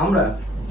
আমরা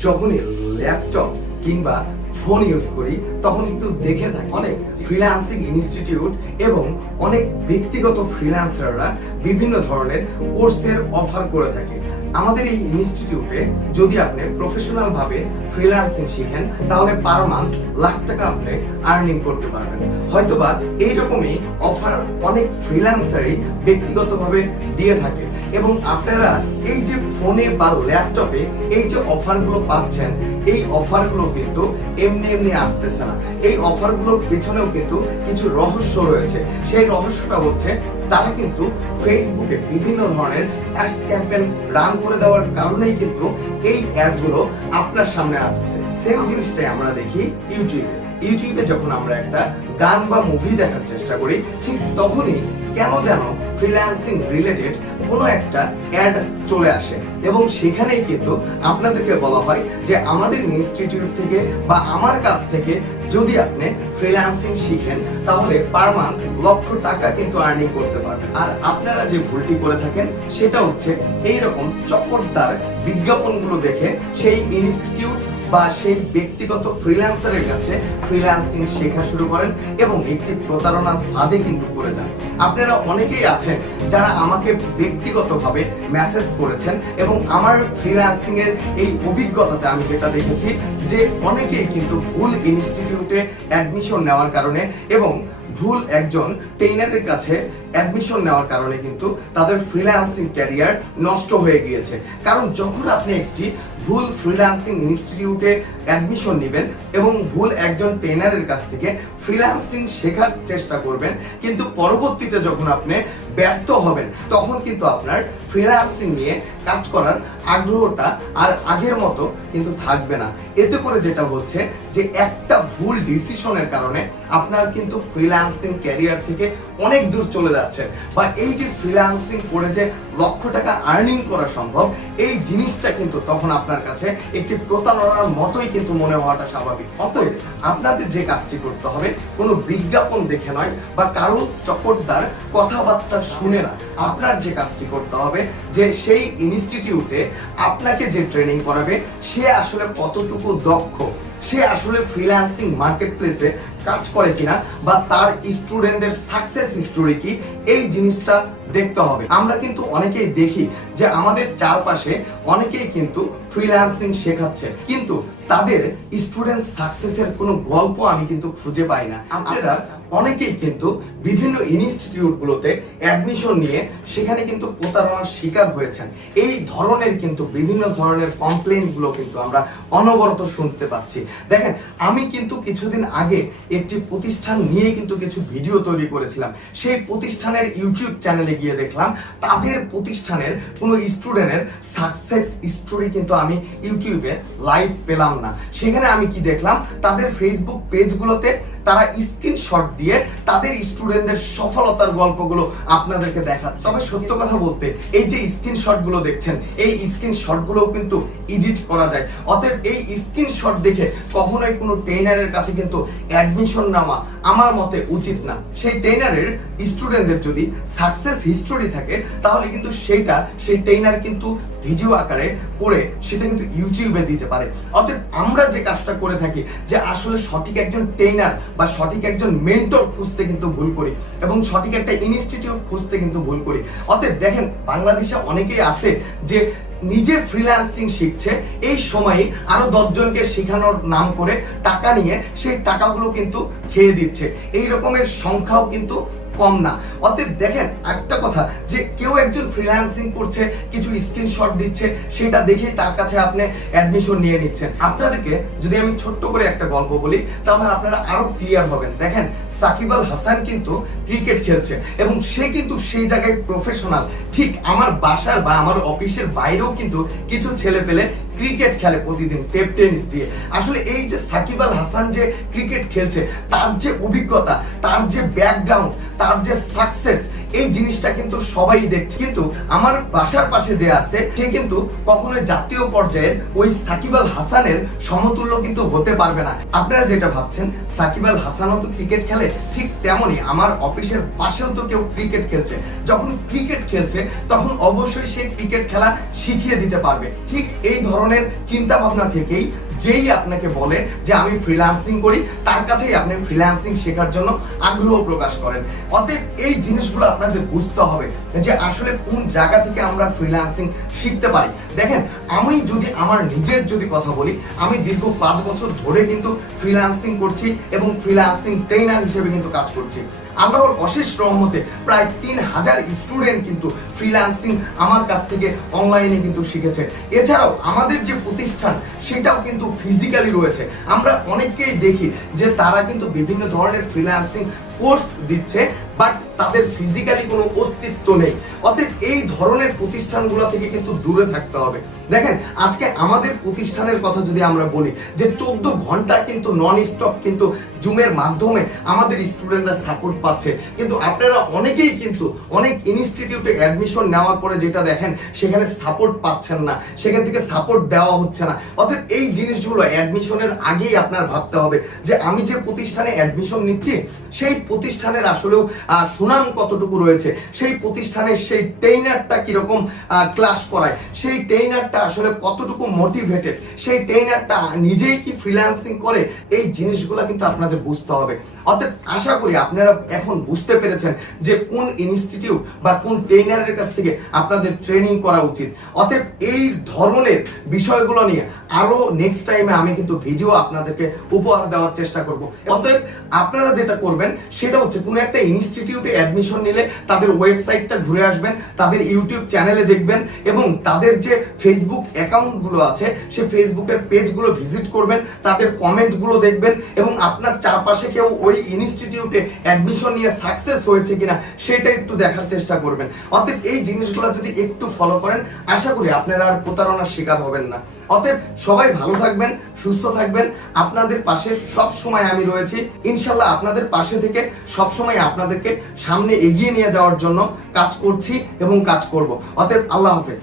যখনই ল্যাপটপ কিংবা ফোন ইউজ করি তখন কিন্তু দেখে থাকি অনেক ফ্রিল্যান্সিং ইনস্টিটিউট এবং অনেক ব্যক্তিগত ফ্রিল্যান্সাররা বিভিন্ন ধরনের কোর্সের অফার করে থাকে। আমাদের এই ইনস্টিটিউটে যদি আপনি প্রফেশনাল ভাবে ফ্রিল্যান্সিং শিখেন তাহলে পার মান্থ লাখ টাকা আপনি আর্নিং করতে পারবেন। হয়তোবা এইরকমই অফার অনেক ফ্রিল্যান্সারই ব্যক্তিগতভাবে দিয়ে থাকে এবং আপনারা এই যে ফোনে বা ল্যাপটপে এই যে অফারগুলো পাচ্ছেন, এই অফারগুলো কিন্তু এমনি এমনি আসতেছে না। এই অফারগুলোর পেছনেও কিন্তু কিছু রহস্য রয়েছে। সেই রহস্যটা হচ্ছে তারা কিন্তু ফেসবুকে বিভিন্ন ধরনের অ্যাডস ক্যাম্পেইন রান করে দেওয়ার কারণেই কিন্তু এই অ্যাডগুলো আপনার সামনে আসছে। সেম জিনিসটাই আমরা দেখি ইউটিউবে যখন আমরা একটা গান বা মুভি দেখার চেষ্টা করি, ঠিক তখনই কেন যেন ফ্রিল্যান্সিং রিলেটেড কোনো একটা অ্যাড চলে আসে এবং সেখানেই কিন্তু আপনাদেরকে বলা হয় যে আমাদের ইনস্টিটিউট থেকে বা আমার কাছ থেকে যদি আপনি ফ্রিল্যান্সিং শিখেন তাহলে পার মান্থ লক্ষ টাকা কিন্তু আর্নিং করতে পারবেন। আর আপনারা যে ভুলটি করে থাকেন সেটা হচ্ছে এইরকম চকরদার বিজ্ঞাপনগুলো দেখে সেই ইনস্টিটিউট বা সেই ব্যক্তিগত ফ্রিল্যান্সারের কাছে ফ্রিল্যান্সিং শেখা শুরু করেন এবং একটি প্রতারণার ফাঁদে কিন্তু পড়ে যান। আপনারা অনেকেই আছেন যারা আমাকে ব্যক্তিগতভাবে মেসেজ করেছেন এবং আমার ফ্রিল্যান্সিং এর এই অভিজ্ঞতাতে আমি যেটা দেখেছি যে অনেকেই কিন্তু ভুল ইনস্টিটিউটে অ্যাডমিশন নেওয়ার কারণে এবং ভুল একজন ট্রেনারের কাছে অ্যাডমিশন নেওয়ার কারণে কিন্তু তাদের ফ্রিল্যান্সিং ক্যারিয়ার নষ্ট হয়ে গিয়েছে। কারণ যখন আপনি একটি ভুল ফ্রিল্যান্সিং ইনস্টিটিউটে অ্যাডমিশন নেবেন এবং ভুল একজন ট্রেনারের কাছ থেকে ফ্রিল্যান্সিং শেখার চেষ্টা করবেন, কিন্তু পরবর্তীতে যখন আপনি ব্যর্থ হবেন তখন কিন্তু আপনার ফ্রিল্যান্সিং নিয়ে কাজ করার আগ্রহটা আর আগের মতো কিন্তু থাকবে না। এতে করে যেটা হচ্ছে যে একটা ভুল ডিসিশনের কারণে আপনার কিন্তু ফ্রিল্যান্সিং ক্যারিয়ার থেকে অনেক দূর চলে যাচ্ছে, বা এই যে ফ্রিল্যান্সিং করে যে লক্ষ টাকা আর্নিং করা সম্ভব এই জিনিসটা কিন্তু তখন আপনার কাছে একটি প্রতারণার মতোই কিন্তু মনে হওয়াটা স্বাভাবিক। অতএব আপনাদের যে কাজটি করতে হবে কোনো বিজ্ঞাপন দেখে নয় বা কারো চকরদার কথাবার্তা শুনে না, আপনার যে কাজটি করতে হবে যে সেই ইনস্টিটিউটে আপনাকে যে ট্রেনিং করাবে সে আসলে কতটুকু দক্ষ, সে আসলে ফ্রিল্যান্সিং মার্কেটপ্লেসে কাজ করে কিনা বা তার স্টুডেন্টদের সাকসেস স্টোরি কি এই জিনিসটা দেখতে হবে। আমরা কিন্তু অনেকেই দেখি যে আমাদের চারপাশে অনেকেই কিন্তু ফ্রিল্যান্সিং শেখাচ্ছে কিন্তু তাদের স্টুডেন্ট সাকসেসের কোনো গল্প আমি কিন্তু খুঁজে পাই না। আপনারা অনেকেই কিন্তু বিভিন্ন ইনস্টিটিউটগুলোতে অ্যাডমিশন নিয়ে সেখানে কিন্তু প্রতারণার শিকার হয়েছেন। এই ধরনের কিন্তু বিভিন্ন ধরনের কমপ্লেইনগুলো কিন্তু আমরা অনবরত শুনতে পাচ্ছি। দেখেন, আমি কিন্তু কিছুদিন আগে একটি প্রতিষ্ঠান নিয়ে কিন্তু কিছু ভিডিও তৈরি করেছিলাম। সেই প্রতিষ্ঠানের ইউটিউব চ্যানেলে গিয়ে দেখলাম তাদের প্রতিষ্ঠানের কোনো স্টুডেন্টের সাকসেস স্টোরি কিন্তু আমি ইউটিউবে লাইভ পেলাম না। সেখানে আমি কি দেখলাম, তাদের ফেসবুক পেজগুলোতে তারা স্ক্রিনশট দিয়ে তাদের স্টুডেন্টদের সফলতার গল্পগুলো আপনাদেরকে দেখাচ্ছে। তবে সত্য কথা বলতে এই যে স্ক্রিনশটগুলো দেখছেন এই স্ক্রিনশটগুলো কিন্তু এডিট করা যায়। অতএব এই স্ক্রিনশট দেখে কখনোই কোনো ট্রেনারের কাছে কিন্তু অ্যাডমিশন নেওয়া আমার মতে উচিত না। সেই ট্রেনারের স্টুডেন্টদের যদি সাকসেস হিস্টোরি থাকে তাহলে কিন্তু সেই ট্রেনার কিন্তু ভিডিও আকারে করে সেটা কিন্তু ইউটিউবে দিতে পারে। অতএব আমরা যে কাজটা করে থাকি যে আসলে সঠিক একজন ট্রেনার বা সঠিক একজন মেন্টর খুঁজতে কিন্তু ভুল করি এবং সঠিক একটা ইনস্টিটিউট খুঁজতে কিন্তু ভুল করি। অতএব দেখেন, বাংলাদেশে অনেকেই আছে যে নিজে ফ্রিল্যান্সিং শিখছে, এই সময়ে আরো 10 জনকে শেখানোর নাম করে টাকা নিয়ে সেই টাকাগুলো কিন্তু খেয়ে দিচ্ছে। এই রকমের সংখ্যাও কিন্তু কম না। অতএব দেখেন, একটা কথা যে কেউ একজন ফ্রিল্যান্সিং করছে, কিছু স্ক্রিনশট দিচ্ছে, সেটা দেখেই তার কাছে আপনি অ্যাডমিশন নিয়ে নিচ্ছেন। আপনাদেরকে যদি আমি ছোট্ট করে একটা গল্প বলি তাহলে আপনারা আরো ক্লিয়ার হবেন। দেখেন, সাকিব আল হাসান কিন্তু ক্রিকেট খেলছে এবং সে কিন্তু সেই জায়গায় প্রফেশনাল। ঠিক আমার বাসার বা আমার অফিসের বাইরেও কিন্তু কিছু ছেলে পেলে ক্রিকেট খেলে প্রতিদিন টেপ টেনিস দিয়ে। আসলে এই যে সাকিব আল হাসান যে ক্রিকেট খেলছে, তার যে অভিজ্ঞতা, তার যে ব্যাকগ্রাউন্ড, তার যে সাকসেস, এই জিনিসটা কিন্তু সবাই দেখছে, কিন্তু আমার বাসার পাশে যে আছে সে কিন্তু কখনোই জাতীয় পর্যায়ের ওই সাকিব আল হাসানের সমতুল্য কিন্তু হতে পারবে না। আপনারা যেটা ভাবছেন সাকিব আল হাসানও তো ক্রিকেট খেলে, ঠিক তেমনই আমার অফিসের পাশেও তো কেউ ক্রিকেট খেলছে। যখন ক্রিকেট খেলছে তখন অবশ্যই সে ক্রিকেট খেলা শিখিয়ে দিতে পারবে। ঠিক এই ধরনের চিন্তা ভাবনা থেকেই যেই আপনাকে বলে যে আমি ফ্রিল্যান্সিং করি, তার কাছেই আপনি ফ্রিল্যান্সিং শেখার জন্য আগ্রহ প্রকাশ করেন। অতএব এই জিনিসগুলো আপনাদের বুঝতে হবে যে আসলে কোন জায়গা থেকে আমরা ফ্রিল্যান্সিং শিখতে পারি। দেখেন, আমি যদি আমার নিজের যদি কথা বলি, আমি দীর্ঘ 5 বছর ধরে কিন্তু ফ্রিল্যান্সিং করছি এবং ফ্রিল্যান্সিং ট্রেনার হিসেবে কিন্তু কাজ করছি। আল্লাহর অশেষ রহমতে প্রায় 3000 স্টুডেন্ট কিন্তু ফ্রিল্যান্সিং আমার কাছ থেকে অনলাইনে কিন্তু শিখেছে। এছাড়াও আমাদের যে প্রতিষ্ঠান সেটাও কিন্তু ফিজিক্যালি রয়েছে। আমরা অনেককেই দেখি যে তারা কিন্তু বিভিন্ন ধরনের ফ্রিল্যান্সিং কোর্স দিচ্ছে, বাট তাদের ফিজিক্যালি কোনো অস্তিত্ব নেই। অতএব এই ধরনের প্রতিষ্ঠানগুলো থেকে কিন্তু দূরে থাকতে হবে। দেখেন, আজকে আমাদের প্রতিষ্ঠানের কথা যদি আমরা বলি যে 14 ঘন্টা কিন্তু নন স্টপ কিন্তু জুমের মাধ্যমে আমাদের স্টুডেন্টরা সাপোর্ট পাচ্ছে, কিন্তু আপনারা অনেকেই কিন্তু অনেক ইনস্টিটিউটে অ্যাডমিশন নেওয়ার পরে যেটা দেখেন সেখানে সাপোর্ট পাচ্ছেন না, সেখান থেকে সাপোর্ট দেওয়া হচ্ছে না। অতএব এই জিনিসগুলো অ্যাডমিশনের আগেই আপনার ভাবতে হবে যে আমি যে প্রতিষ্ঠানে অ্যাডমিশন নিচ্ছি সেই প্রতিষ্ঠানের আসলেও সুনাম কতটুকু রয়েছে, সেই প্রতিষ্ঠানের সেই ট্রেনারটা কিরকম ক্লাস করায়, সেই ট্রেনারটা আসলে কতটুকু মোটিভেটেড, সেই ট্রেনারটা নিজেই কি ফ্রিল্যান্সিং করে, এই জিনিসগুলো কিন্তু আপনাদের বুঝতে হবে। অতএব আশা করি আপনারা এখন বুঝতে পেরেছেন যে কোন ইনস্টিটিউট বা কোন ট্রেনারের কাছ থেকে আপনাদের ট্রেনিং করা উচিত। অতএব এই ধরনের বিষয়গুলো নিয়ে আরো নেক্সট টাইমে আমি কিন্তু ভিডিও আপনাদেরকে উপহার দেওয়ার চেষ্টা করব। অতএব আপনারা যেটা করবেন সেটা হচ্ছে কোনো একটা ইনস্টিটিউটে অ্যাডমিশন নিলে তাদের ওয়েবসাইটটা ঘুরে আসবেন, তাদের ইউটিউব চ্যানেলে দেখবেন এবং তাদের যে ফেসবুক অ্যাকাউন্টগুলো আছে সেই ফেসবুকের পেজগুলো ভিজিট করবেন, তাদের কমেন্টগুলো দেখবেন এবং আপনার চারপাশে কেউ ওই ইনস্টিটিউটে অ্যাডমিশন নিয়ে সাকসেস হয়েছে কিনা সেটা একটু দেখার চেষ্টা করবেন। অতএব এই জিনিসগুলো যদি একটু ফলো করেন আশা করি আপনারা আর প্রতারণার শিকার হবেন না। অতএব সবাই ভালো থাকবেন, সুস্থ থাকবেন, আপনাদের পাশে সব সময় আমি রয়েছি। ইনশাআল্লাহ আপনাদের পাশে থেকে সব সময় আপনাদেরকে সামনে এগিয়ে নিয়ে যাওয়ার জন্য কাজ করছি এবং কাজ করব। অতএব আল্লাহ হাফেজ।